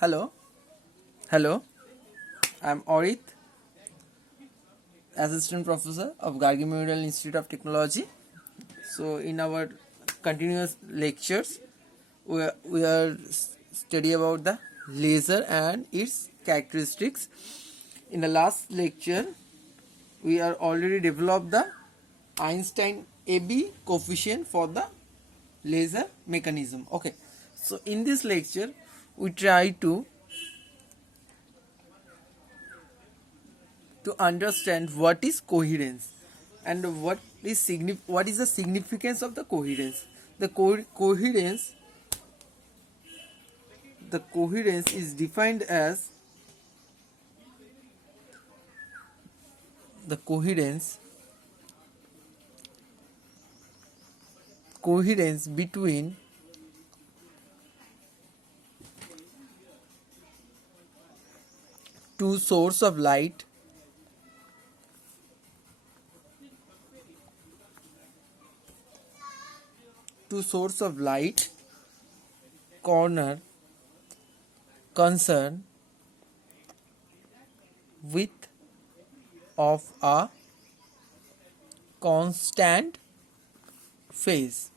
Hello, hello. I'm Orit, Assistant Professor of Gargi Memorial Institute of Technology. So, in our continuous lectures, we are study about the laser and its characteristics. In the last lecture, we are already developed the Einstein AB coefficient for the laser mechanism. Okay. So, in this lecture, we try to understand what is coherence and what is the significance of the coherence. The coherence is defined as the coherence between two source of light corner concern width of a constant phase.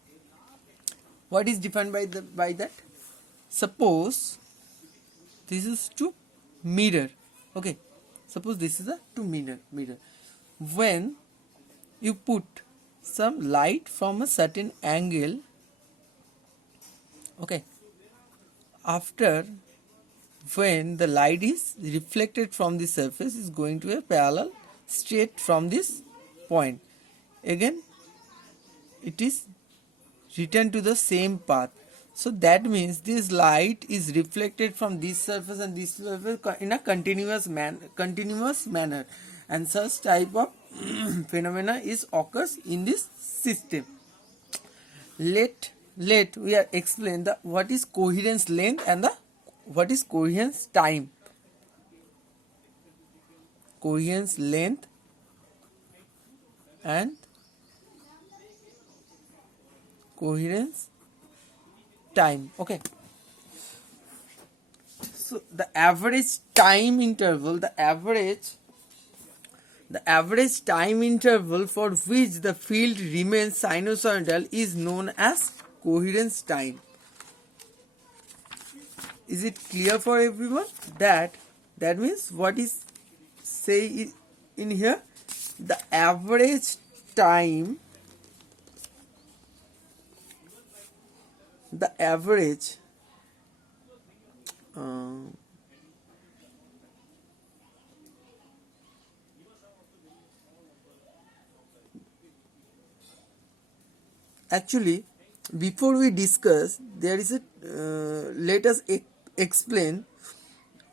What is defined by that? Suppose this is to mirror. Okay, suppose this is a to mirror. When you put some light from a certain angle, okay, after when the light is reflected from the surface is going to a parallel straight from this point, again it is return to the same path. So that means this light is reflected from this surface and this surface in a continuous manner, and such type of phenomena is occurs in this system. Let we are explain the what is coherence length and the what is coherence time. Coherence length and coherence time. Okay. So the average time interval, the average time interval for which the field remains sinusoidal is known as coherence time. Is it clear for everyone? That means what is say in here? The average time, the average actually before we discuss there is a let us explain.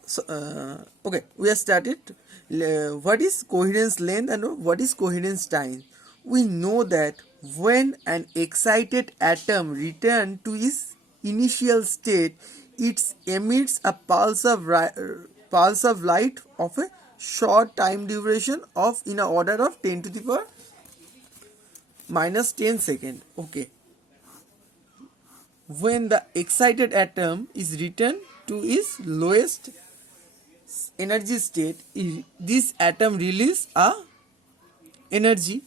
So, okay, we have started. What is coherence length and what is coherence time? We know that when an excited atom returns to its initial state, it emits a pulse of light of a short time duration of in a order of 10 to the power minus 10 second. Okay, when the excited atom is returned to its lowest energy state, this atom release a energy,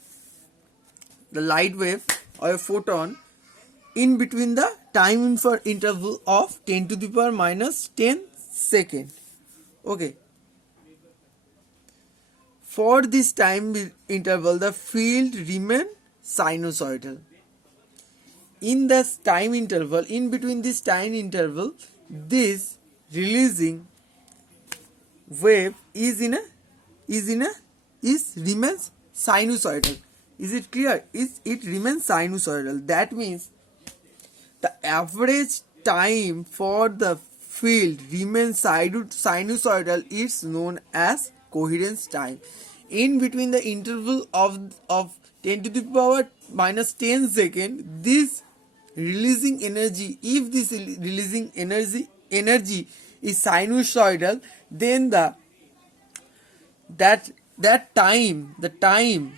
the light wave or a photon, in between the time interval of 10 to the power minus 10 second. Okay, for this time interval the field remain sinusoidal. In this time interval, in between this time interval, this releasing wave is remains sinusoidal. Is it clear? It remains sinusoidal. That means the average time for the field remains sinusoidal is known as coherence time. In between the interval of 10 to the power minus 10 second, this releasing energy, if this releasing energy is sinusoidal, then that time, the time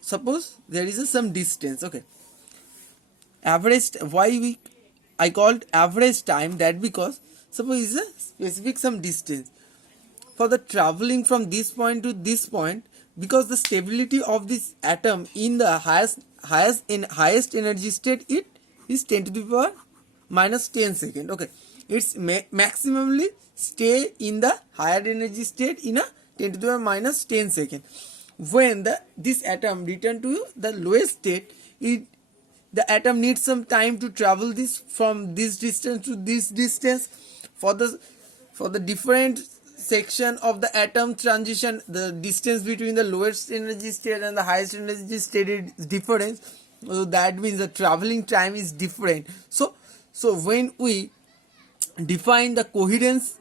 suppose there is some distance. Okay, average, why we I called average time, that because suppose is a specific some distance for the traveling from this point to this point, because the stability of this atom in the highest energy state, it is 10 to the power minus 10 second. Okay, it's maximally stay in the higher energy state in a 10 to the power minus 10 second. When this atom return to the lowest state, the atom needs some time to travel this from this distance to this distance. For the different section of the atom transition, the distance between the lowest energy state and the highest energy state is different, so that means the traveling time is different. So when we define the coherence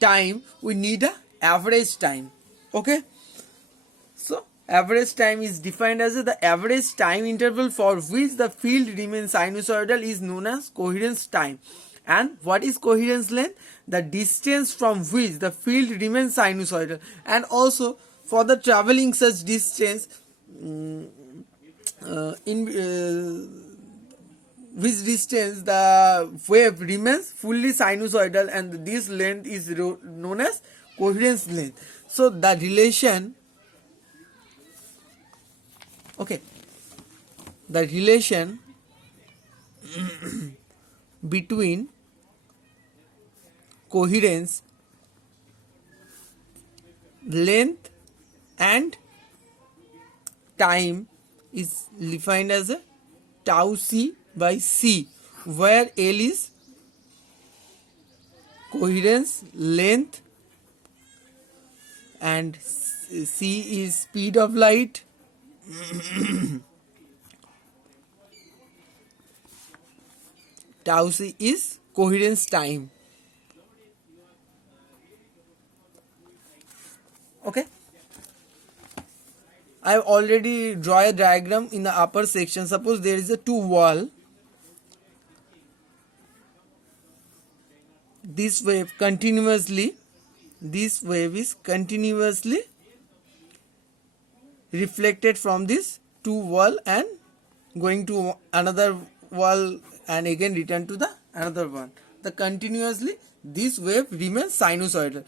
time, we need a average time. Okay, so average time is defined as the average time interval for which the field remains sinusoidal is known as coherence time. And what is coherence length? The distance from which the field remains sinusoidal. And also for the traveling such distance, in which distance the wave remains fully sinusoidal, and this length is known as coherence length. So the relation, okay, the relation between coherence length and time is defined as a tau c by c, where L is coherence length and c is speed of light. Tau c is coherence time. Okay, I have already drawn a diagram in the upper section. Suppose there is a two wall. This wave is continuously reflected from this two wall and going to another wall and again return to the another one. The continuously this wave remains sinusoidal.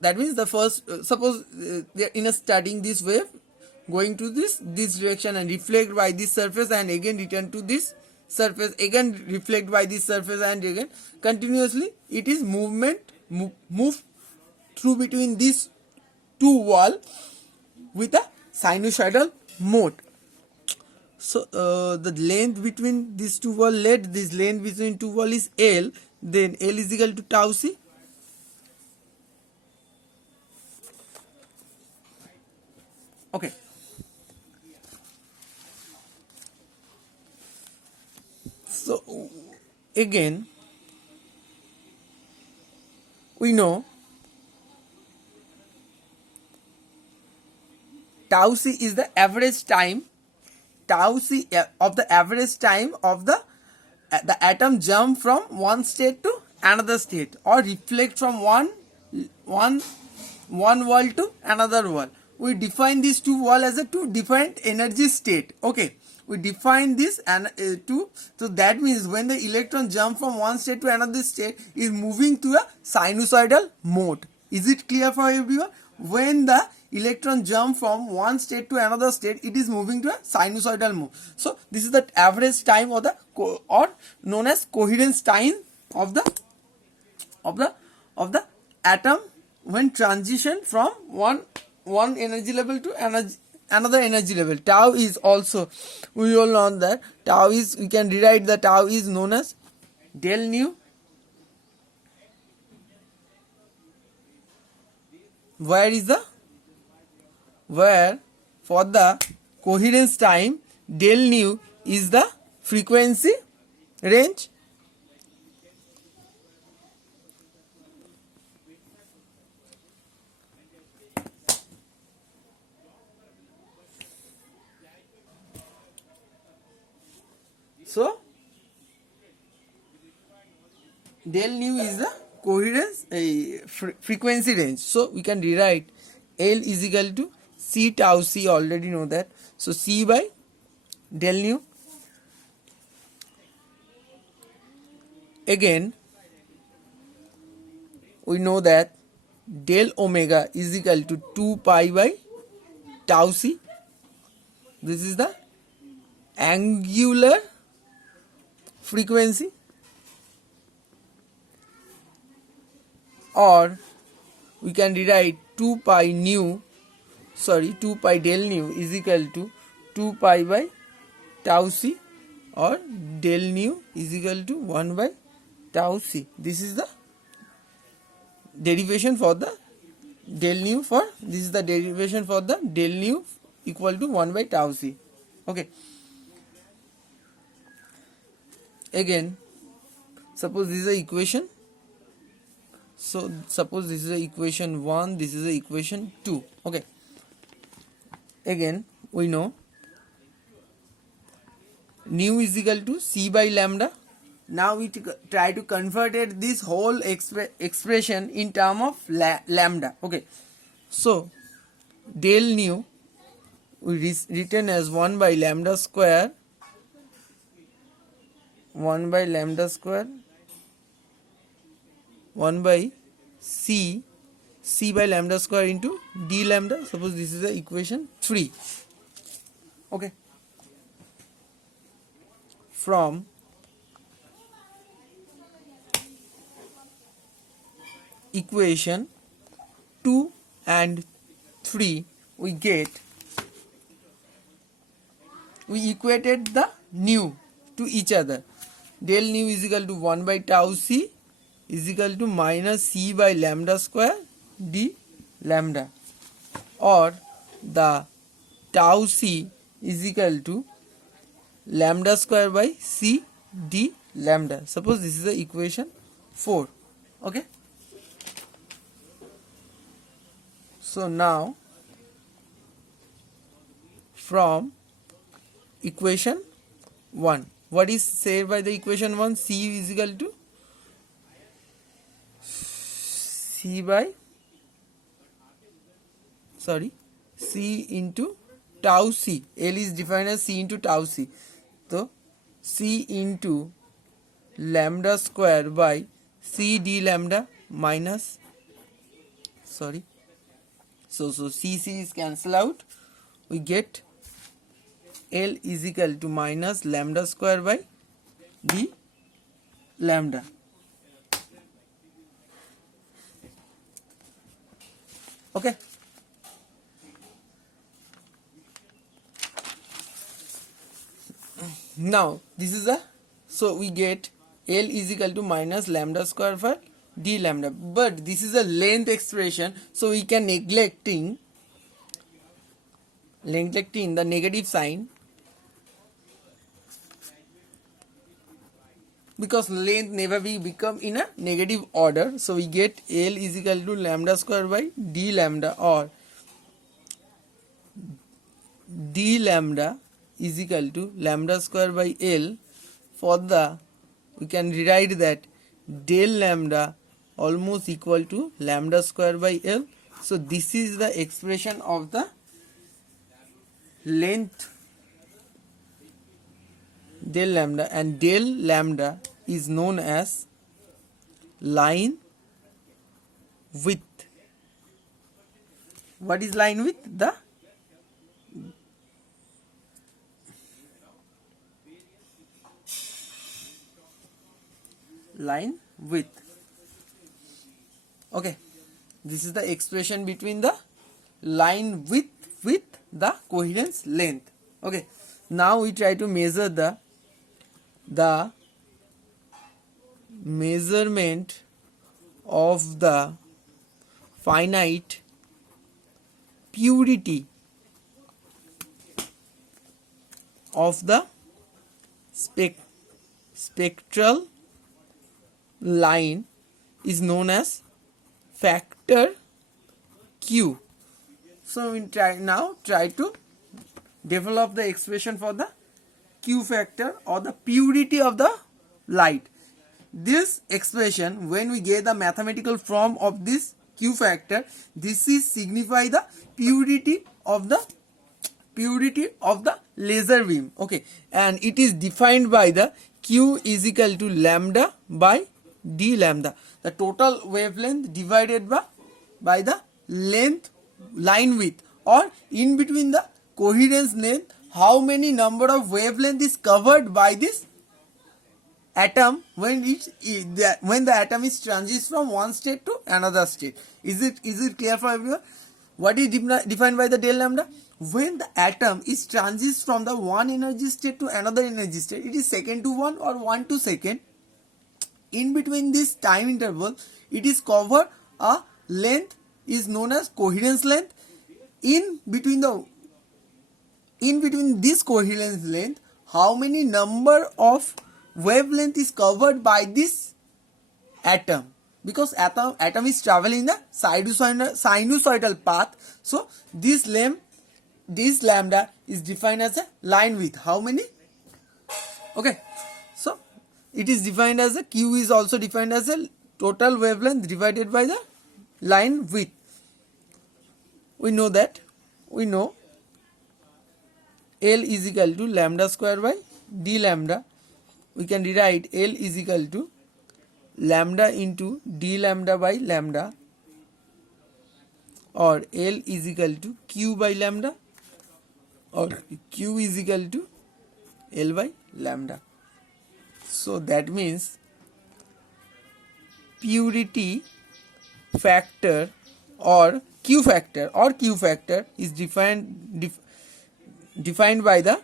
That means the first, suppose in a starting this wave going to this direction and reflect by this surface and again return to this surface, again reflect by this surface and again continuously it is move through between these two wall with a sinusoidal mode. So the length between these two wall, let this length between two wall is L, then L is equal to tau c. Okay, so again we know tau c is the average time, tau c of the average time of the atom jump from one state to another state or reflect from one wall to another wall. We define these two wall as a two different energy state. Okay, we define this and so that means when the electron jump from one state to another state is moving to a sinusoidal mode. Is it clear for everyone? When the electron jump from one state to another state, it is moving to a sinusoidal mode. So this is the average time of the or known as coherence time of the atom when transition from one energy level to another energy level. Tau is also, we all know that tau is, we can rewrite the tau is known as del nu, where for the coherence time del nu is the frequency range. So del nu is the coherence frequency range. So we can rewrite L is equal to C tau c, already know that. So C by del nu again we know that del omega is equal to 2 pi by tau c. This is the angular frequency, or we can rewrite 2 pi del nu is equal to 2 pi by tau c, or del nu is equal to 1 by tau c. This is the derivation for the del nu equal to 1 by tau c. Okay. Again, suppose this is the equation. So suppose this is the equation 1, this is the equation 2. Okay. Again, we know nu is equal to c by lambda. Now we try to convert this whole expression in term of lambda. Okay. So del nu we written as 1 by lambda square 1 by c by lambda square into d lambda. Suppose this is the equation 3. Okay. From equation 2 and 3 we equated the nu to each other. Del nu is equal to 1 by tau c is equal to minus c by lambda square d lambda, or the tau c is equal to lambda square by c d lambda. Suppose this is the equation 4. Okay. So now from equation 1, what is said by the equation 1? C is equal to c into tau c. L is defined as c into tau c. So c into lambda square by c d lambda minus so c is cancelled out. We get L is equal to minus lambda square by d lambda. Okay. Now this is so we get L is equal to minus lambda square for d lambda, but this is a length expression, so we can neglecting the negative sign, because length never be become in a negative order. So we get L is equal to lambda square by d lambda, or d lambda is equal to lambda square by L. For the we can rewrite that del lambda almost equal to lambda square by L. So this is the expression of the length del lambda, and del lambda is known as line width. What is line width? The line width. Okay, this is the expression between the line width with the coherence length. Okay, now we try to measure the measurement of the finite purity of the spectral line is known as factor Q. So we try to develop the expression for the Q factor, or the purity of the light. This expression, when we get the mathematical form of this Q factor, this is signify the purity of the laser beam. Okay, and it is defined by the q is equal to lambda by d lambda, the total wavelength divided by the length, line width, or in between the coherence length, how many number of wavelength is covered by this atom when when the atom is transitions from one state to another state. Is it clear for everyone? What is defined by the del lambda? When the atom is transitions from the one energy state to another energy state, it is second to one or 1 to second. In between this time interval, it is covered a length is known as coherence length. In between this coherence length, how many number of wavelength is covered by this atom? Because atom is traveling in the sinusoidal path, so this lambda is defined as a line width. How many? Okay, so it is defined as a q is also defined as a total wavelength divided by the line width. We know L is equal to lambda square by d lambda. We can rewrite L is equal to lambda into d lambda by lambda, or L is equal to q by lambda, or q is equal to L by lambda. So that means purity factor or q factor is defined by the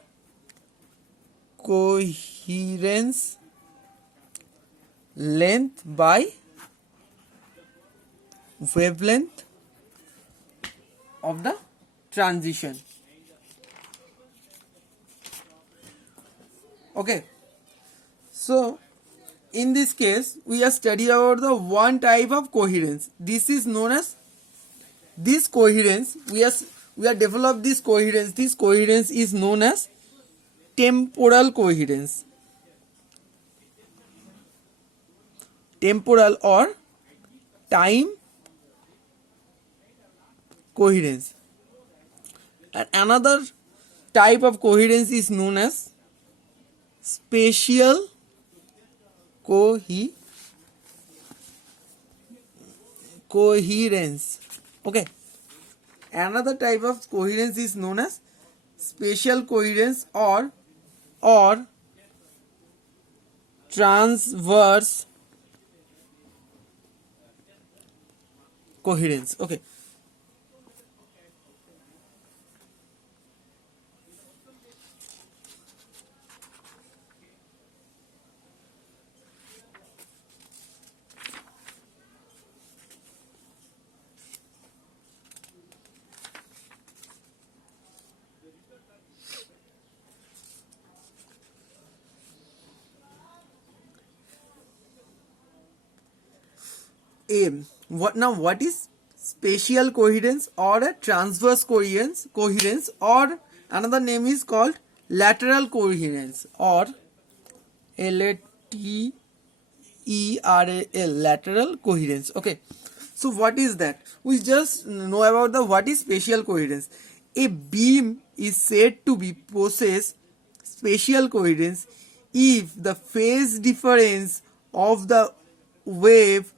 coherence length by wavelength of the transition. Okay, so in this case we are studying about the one type of coherence. This is known as this coherence. We are developed this coherence. This coherence is known as temporal coherence. Temporal or time coherence. And another type of coherence is known as spatial coherence. Okay, another type of coherence is known as spatial coherence or transverse coherence. Okay, what is spatial coherence or a transverse coherence, or another name is called lateral coherence or LATERAL, lateral coherence. Okay, so what is that? We just know about the what is spatial coherence. A beam is said to be possess spatial coherence if the phase difference of the wave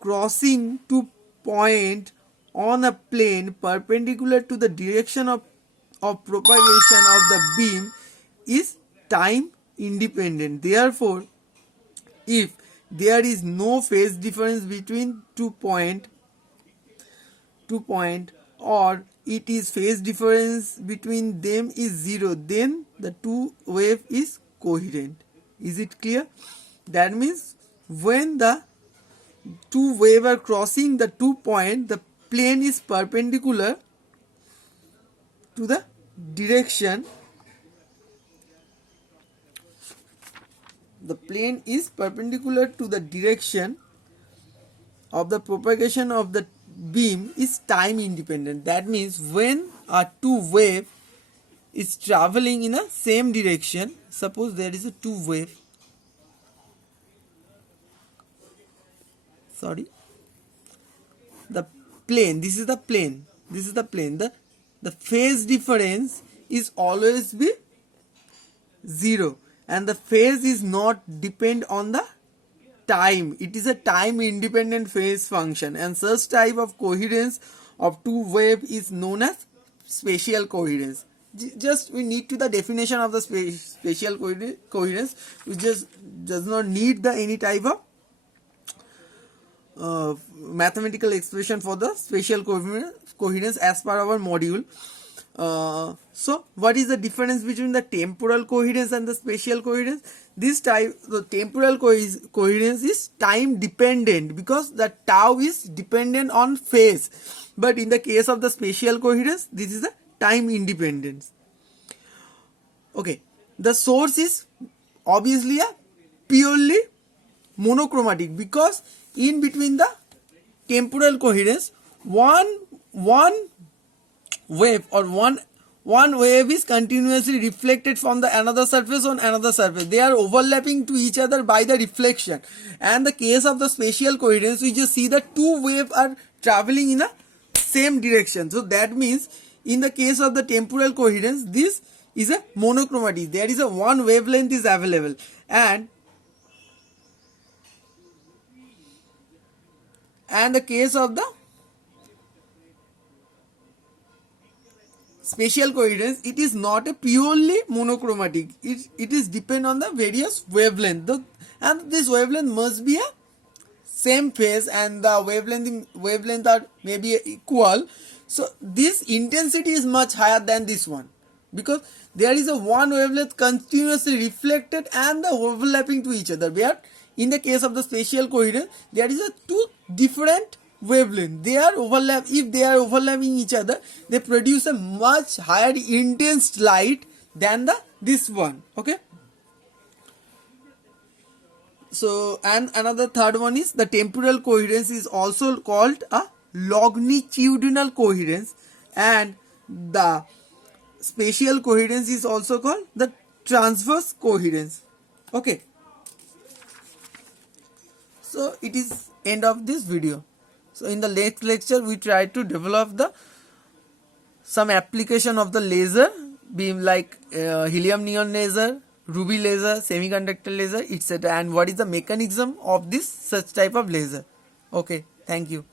crossing two point on a plane perpendicular to the direction of propagation of the beam is time independent. Therefore, if there is no phase difference between two point or it is phase difference between them is zero, then the two wave is coherent. Is it clear? That means when the two wave are crossing the 2 point, the plane is perpendicular to the direction. The plane is perpendicular to the direction of the propagation of the beam is time independent. That means when a two wave is traveling in a same direction, suppose there is a two wave, the plane, this is the plane, the phase difference is always be zero. and the phase is not depend on the time. It is a time independent phase function, and such type of coherence of two wave is known as spatial coherence. Just we need to the definition of the spatial coherence, which just does not need the any type of mathematical expression for the spatial coherence as per our module. So what is the difference between the temporal coherence and the spatial coherence? This type, the temporal coherence is time dependent because the tau is dependent on phase, but in the case of the spatial coherence, this is a time independence. Okay, the source is obviously a purely monochromatic because in between the temporal coherence, one wave or one wave is continuously reflected from the another surface on another surface. They are overlapping to each other by the reflection. And the case of the spatial coherence, we just see that two waves are traveling in a same direction. So that means in the case of the temporal coherence, this is a monochromatic. There is a one wavelength is available, and the case of the spatial coherence, it is not a purely monochromatic. It is depend on the various wavelength, and this wavelength must be a same phase, and the wavelength are maybe equal. So this intensity is much higher than this one because there is a one wavelength continuously reflected and the overlapping to each other. Where in the case of the spatial coherence, there is a two different wavelength. They are overlap. If they are overlapping each other, they produce a much higher intense light than this one. Okay. So, and another third one is the temporal coherence is also called a longitudinal coherence, and the spatial coherence is also called the transverse coherence. Okay. So it is end of this video. So in the next lecture, we try to develop some application of the laser beam like helium neon laser, ruby laser, semiconductor laser, etc. and what is the mechanism of this such type of laser. Okay, thank you.